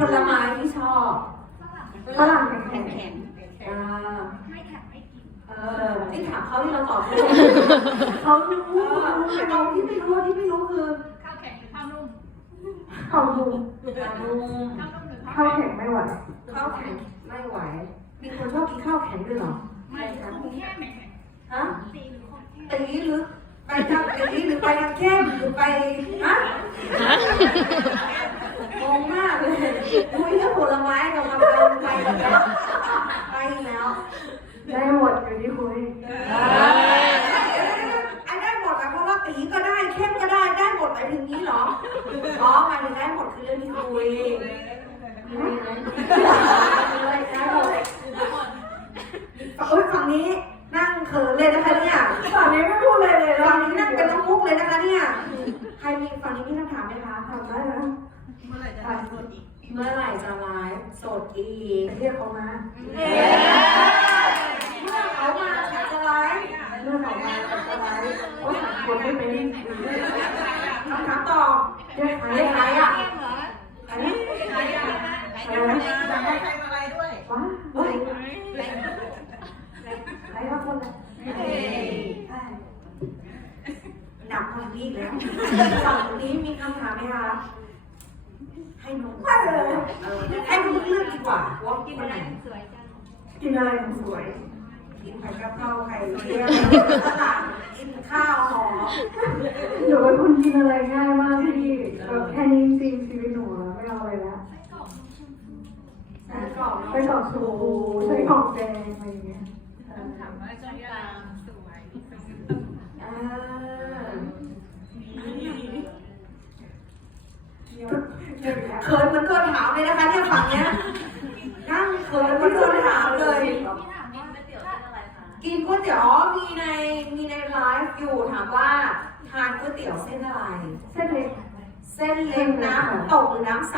ผลไม้ที่ชอบฝรั่งแข็งแข็งแข็งแข็งอ่าไม่แข็งไม่กิน เออที่ถามเขาที่เราตอบคือเขารู้เออเอาที่ไม่รู้ที่ไม่รู้คือข้าวแข็งหรือข้าวนุ่มเขารู้กระดุมข้าวนุ่มหรือข้าวเขาแข็งไม่ไหวข้าวแข็งไม่ไหว มีคนชอบกินข้าวแข็งด้วยเหรอไม่แข็งแค่ไม่แข็งฮะตีหรือคนแค่ตีหรือไปทางตีหรือไปทางเข้มหรือไปฮะ งงมากเลยคุยเรื่องผลไม้กับมาเป็นไปอีกแล้วไปอีกแล้วได้หมดอยู่ที่คุยอันได้หมดหมายความว่าตีก็ได้เข้มก็ได้ได้หมดหมายถึงนี้เหรออ๋อหมายถึงได้หมดคือเรื่องที่คุยคุยนะได้หมดโอ้ยฝั่งนี้นั่งเขินเลยนะคะเนี่ยฝั่งนี้ไม่พูดเลยเลยฝั่งนี้นั่งเป็นน้องมุกเลยนะคะเนี่ย ใครมีฝั่งนี้มีคำถามไหมคะ ทำได้นะ เมื่อไหร่จะทำสดอีก เมื่อไหร่จะไลฟ์สดอีกเรียกเขามาเมื่อเขามาฉันจะไลฟ์เรื่องของมาจะไลฟ์เพราะสามคนไม่เป็นคำถามต่อเรียกใครเรียกใครอะใครนะใครอะอะไรนะให้ใครมาอะไรด้วยว้าเฮ้ยใครว่าคนละหนักคนนี้แล้วฝั่งนี้มีคำถามไหมคะ ให้น้องเออให้น้องเลือกดีกว่าว่ากินอะไร สวยจัง กินอะไรของส วยกินผัดกะเพราไข่เจียวตลาดกินข้าวหอมหนูเป็นคนกินอะไรง่ายมากพี่แบบแค่นี้จริงชีวิตหนูแล้วไม่เอาอะไรล้วใส่กรอบไปกรอกชูใส่กรอกแดงอะไรอย่างเงี้ยถามว่าจะตามสวยอ่าเขินเหมือนคนถามเลยนะคะเนี่ยฝั่งเนี้ย อยู่ถามว่าทานก๋วยเตี๋ยวเส้นอะไร เส้นเล็กเส้นเล็กน้ำตกหรือน้ำใส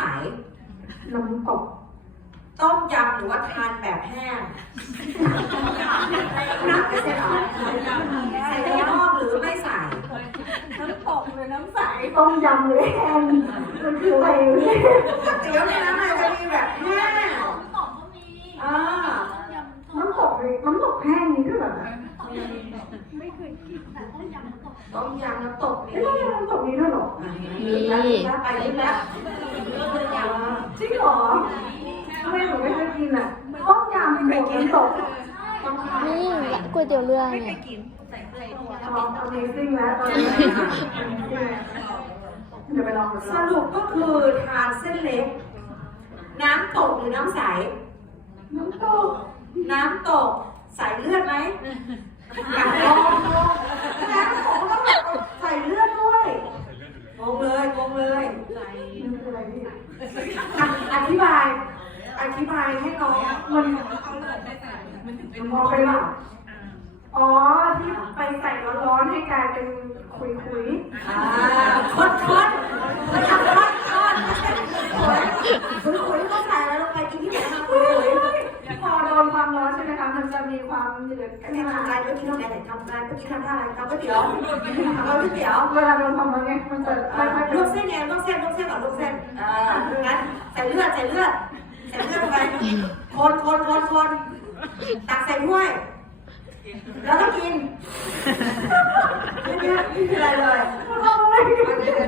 น้ำตก ต้มยำหรือว่าทานแบบแห้งน้ำไม่ใช่เหรอใส่ในหม้อหรือไม่ใส่น้ำตกหรือน้ำใส ต้มยำเลยแห้งมันคืออะไรเนี่ยก๋วยเตี๋ยวในนั้นอาจจะมีแบบแห้ง น้ำตกก็มี อ่า ต้มยำ น้ำตกเลยน้ำตกแห้งนี่ด้วยเหรอ ไม่เคยกินแต่ต้มยำน้ำ ตกต้มยำน้ำตกนี่ไม่ต้องน้ำตกนี้ด้วยเหรอมีแล้วไปนี่แล้วจริงเหรอทำไมหนูไม่เคยกินอะต้มยำหมูน้ำตกนี่ก๋วยเตี๋ยวเรือเนี่ยใส่เกลือตัวอ๋อ amazing แล้วตอนนี้เดี๋ยวไปลองดูสรุปก็คือทานเส้นเล็ก น้ำตกหรือน้ำใส น้ำตก น้ำตก ใส่เลือดไหมอยาก ลองลองน้ำตกก็แบบใส่เลือดด้วยงงเลยงงเลยมันคืออะไรพี่อะอธิบาย อธิบายให้น้องมันมองไปหรออ๋อที่ไปใส่ร้อนๆให้กลายเป็นคุยๆ อ่าคนคนไม่ทำคนคนคุยคุยก็ใส่แล้วลงไปกินที่ไหนมาคุยคุย พอโดน ความร้อนใช่ไหมคะมันจะมีความเดือดอัขึ้นนนี้มาทำอะไรเมื่อกี้ทำอะไรทำอะไรเมื่อกี้ทำท่าอะไรทำก๋วยเตี๋ยวทำก๋วยเตี๋ยวเวลาโดนความร้อนไงมันจะไม่ไม่ลวกเส้นเนี่ยลวกเส้นลวกเส้นก่อนลวกเส้นอ่างั้นใส่เลือดใส่เลือดใส่เลือดลงไปคนคนคนคนตักใส่ถ้วยแล้วก็กินไม่ไม่ไม่เป็นไรเลย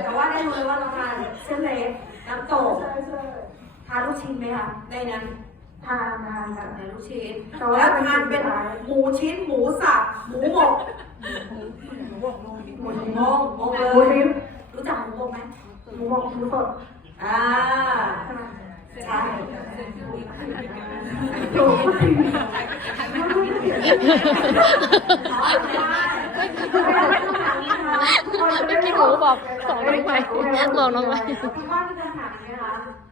แต่ว่าได้รู้เลยว่าเราทานเส้นเล็กน้ำตกใช่ใช่ทานลูกชิ้นไหมคะในนั้น ทานทานแบบในลูกชิ้นแต่ว่าแล้วทานเป็นหมูชิ้นหมูสับหมูหมกหมูหชิ้นมูงงเลหมูยชิ้นรู้จักหมูหมกไหมหมูบอกหมูสดอ่าใช่ไหมใช่ถูกเมื่อกี้หมูบอกสอนน้องไปบอกน้องไปคุณว่ามีปัญหาไหมคะ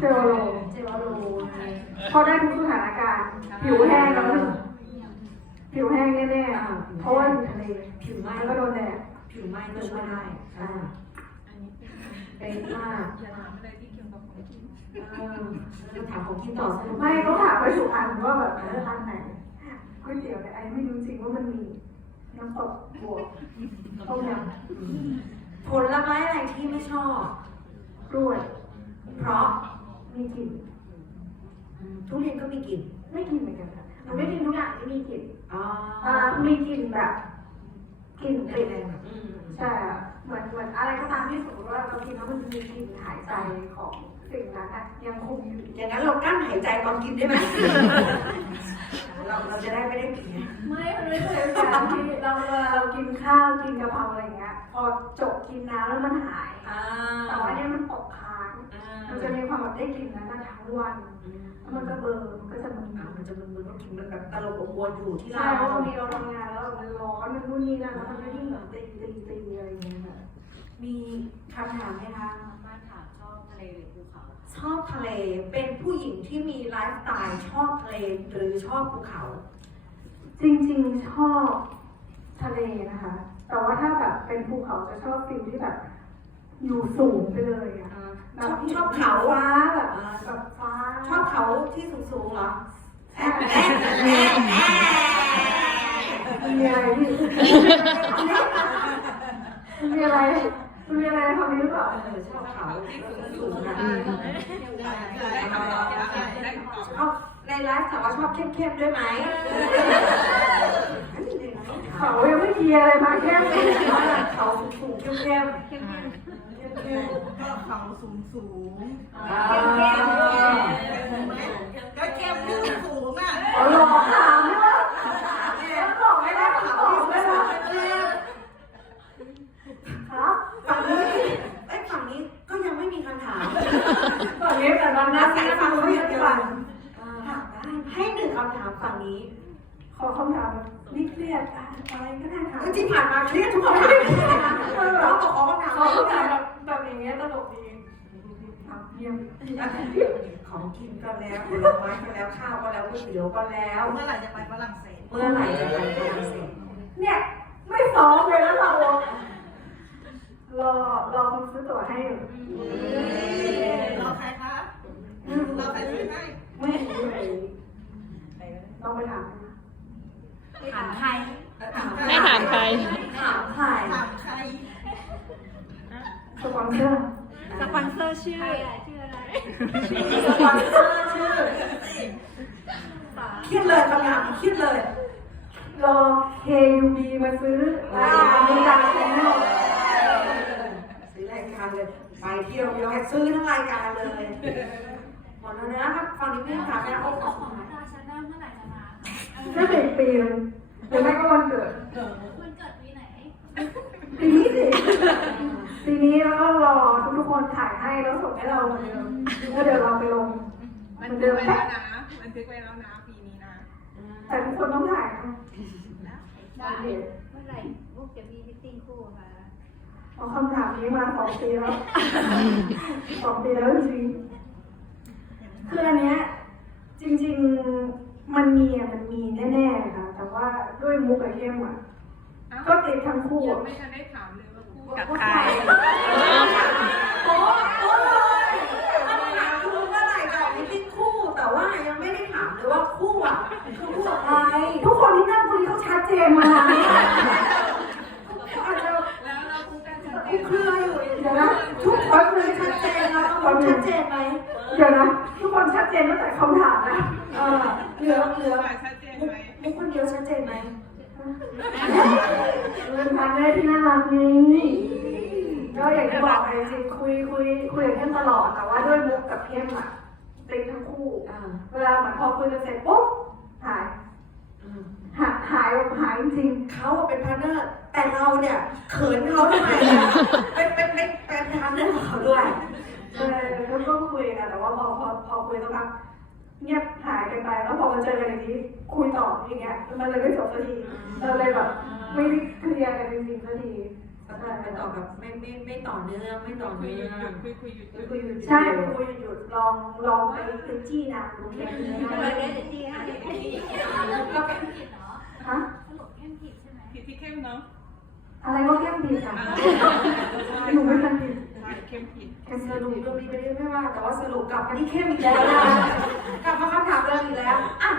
เจลโลเจลโลพอได้ทุกสถานการณ์ ผิวแห้งแล้วนึงผิวแห้งแน่ๆเพราะว่าอยู่ทะเลผิวไหม้แล้วก็โดนแดดผิวไหม้ก็ช่วยได้อ่าเป็นมากอย่าถามอะไรที่เกี่ยวกับของกินเออจะถามของกินต่อสนุกไม่ต้องถามไปสุพรรณว่าแบบเออทานไหนก๋วยเตี๋ยวแต่ไอ้ไม่รู้จริงว่ามันมีน้ำตกบวกต้มยำผลไม้อะไรที่ไม่ไม่ชอบกล้วยเพราะ มีกลิ่นอืมทุเรียนก็มีกลิ่นไม่กินเหมือนกันค่ะหนูไม่กินทุกอย่างที่มีกลิ่นอ๋ออ่ามีกลิ่นแบบกลิ่นเป็ตินดอะไรแบบอืมใช่อะเหมือนเหมือนอะไรก็ตามที่สมมติว่าเรากินแล้วมันจะมีกลิ่นหายใจของสิ่งนั้นอะยังคงอยู่อย่างนั้นเรากั้นหายใจตอนกินได้ไหม วันอืมแล้วมันก็เบลอร์มันก็จะมึนอ่ามันจะมึนๆก็กินมันแบบตลบอบอวนอยู่ที่ใช่เราเพราะบางทีเราทำงานแล้วมันร้อนมันนู่นนี่นั่นแล้วมันก็ยิ่งแบบตีตีตีอะไรอย่างเงี้ยค่ะมีคำถามไหมคะบ้านถามชอบทะเลหรือภูเขาชอบทะเล เป็นผู้หญิงที่มีไลฟ์สไตล์ชอบทะเลหรือชอบภูเขา จริงๆชอบทะเลนะคะ แต่ว่าถ้าแบบเป็นภูเขาจะชอบฟิลที่แบบอยู่สูงไปเลยอะ ชอบชอบเขาฟ้าอะแบบแบบฟ้าชอบเขาที่สูงๆเหรอใช่มันมีอะไรที่มันมีอะไรมันมีอะไรในคำนี้หรือเปล่าเออชอบเขาสูงๆอะชอบในไลฟ์แต่ว่าชอบเข้มๆด้วยไหมเขายังไม่เคลียร์อะไรมาแค่นี้เขาสูงๆเข้มๆ ก็เขาสูงสูงก็เข้มขึ้นสูงอะหลอกถามด้วยว่าแล้วบอกไม่ได้คำตอบไม่ได้ครับฝั่งนี้ไอ้ฝั่งนี้ก็ยังไม่มีคำถามฝั่งนี้แต่ตอนนั้นที่ฝั่งงนี้ไม่เดียวฟังอ่าให้หนึ่งคำถามฝั่งนี้ ขอคำถามไม่เครียดอะไรก็ได้ค่ะที่ผ่านมาเครียดทุกคำถามเราตกของคำถาม อคำถามแบบแบบอย่างเงี้ยตลกดีเยี่ยมของกินก็แล้วผลไม้ก็แล้วข้าวก็แล้วก๋วยเตี๋ยวก็แล้ว เมื่อไหร่จะไปฝรั่งเศส เมื่อไหร่จะไปฝรั่งเศสเนี่ย ไม่ซ้อมเลยแล้วเรารอรอคนซื้อตั๋วให้อยู่ รอใครคะรอใครซื้อให้ ไม่รู้เลยต้องไปถามนะ ถามใคร ไม่ถามใคร ถามใคร ถามใคร สปอนเซอร์ สปอนเซอร์ชื่อชื่ออะไร สป อนเซอร์ชื่อเครียดเลยคำถามเครียดเลย รอ KUB มาซื้อรายการมีการแชนแนลซื้อรายการเลย ไปเที่ยวเดียวให้ซื้อทั้งรายการเลย หมดแล้วนะครับฝั่งนี้ไม่ถามนะโอ้โหของราชาแนลเมื่อไหร่จะมาน่าจะอีกปีนึงหรือไม่ก็วันเกิดมันเกิดปีไหน ปีนี้สิปีนี้แล้วก็รอทุกๆคนถ่ายให้แล้วส่งให้เราเหมือนเดิมแล้วเดี๋ยวเราไปลงเห มือนเดิมไปแป๊แล้วบนะบันทึกไว้แล้วนะปีนี้นะแต่ทุกคนต้องถ่ายนะได้เมื่อไหร่ลูกจะมีมิตติ้งคู่คะเพราะคำถามนี้มาสองปีแล้วสองปีแล้วจริงๆคืออันเนี้ยจริง ๆ มันมีอะมันมีแน่ๆค่ะ แต่ว่าด้วยมุกกับเข้มอะก็ติดทั้งคู่ยังไม่ทันได้ถามเลยว่าคู่กับใคร ตั้งแต่คำถามนะเออเหลือเหลือชัดเจนมุกไหมมุกคนเดียวชัดเจนไหมเป็นครั้งแรกที่น่ารักนี่ก็อย่างที่บอกไปจริงๆคุยคุยคุยกับเข้มตลอดแต่ว่าด้วยมุกกับเข้มอะติดทั้งคู่อ่าเวลาเหมือนพอคุยกันเสร็จปุ๊บหายอืมหายหายแบบหายจริงเขาอะเป็นพาร์ทเนอร์แต่เราเนี่ยเขินเขาทำไมอะเป็นเป็นเป็นเป็นพาร์ทเนอร์ของเขาด้วย ๆเออแล้วก็คุยกันแต่ว่าพอพอพอคุยสักพักเงียบหายกันไปแล้วพอมาเจอกันอีกทีคุยต่ออย่างเงี้ยมันเลยไม่จบสักทีเราเลยแบบไม่ได้เคลียร์กันจริงๆสักทีก็ไปต่อแบบไม่ไม่ไม่ต่อเนื่องไม่ต่อคุยเนื่หอยุดงหยุดคุยคุยหยุดคุยอยู่ใช่คุยหยุดลองลองไปไปจี้นะดูแค่นี้เดี๋ยวเดี๋ยวดีให้เริ่มเข้มผิดเนาะฮะสรุปเข้มผิดใช่ไหมผิดที่เข้มเนาะอะไรก็แก้มผิดอะอยู่ไม่ทันผิด เข้มผิดแค่สสรุรุปปเรื่องนี้ไปเรื่อยไม่ว่า แต่ว่าสรุปกลับมาที่เข้มอีกแล้วนะกลับมาคำถามเดิมอีกแล้วอะ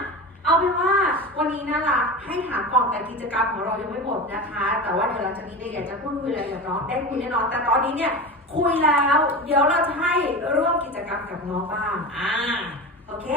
เอาเป็นว่าวันนี้น่ารักให้ถามก่อนแต่กิจกรรมของเรายังไม่หมดนะคะ แต่ว่าเดี๋ยวหลังจากนี้เนี่ยอยากจะพูดคุยอะไรกับน้องได้คุยแน่นอน แต่ตอนนี้เนี่ยคุยแล้ว เดี๋ยวเราจะให้ร่วมกิจกรรมกับน้องบ้างอ่าโอเค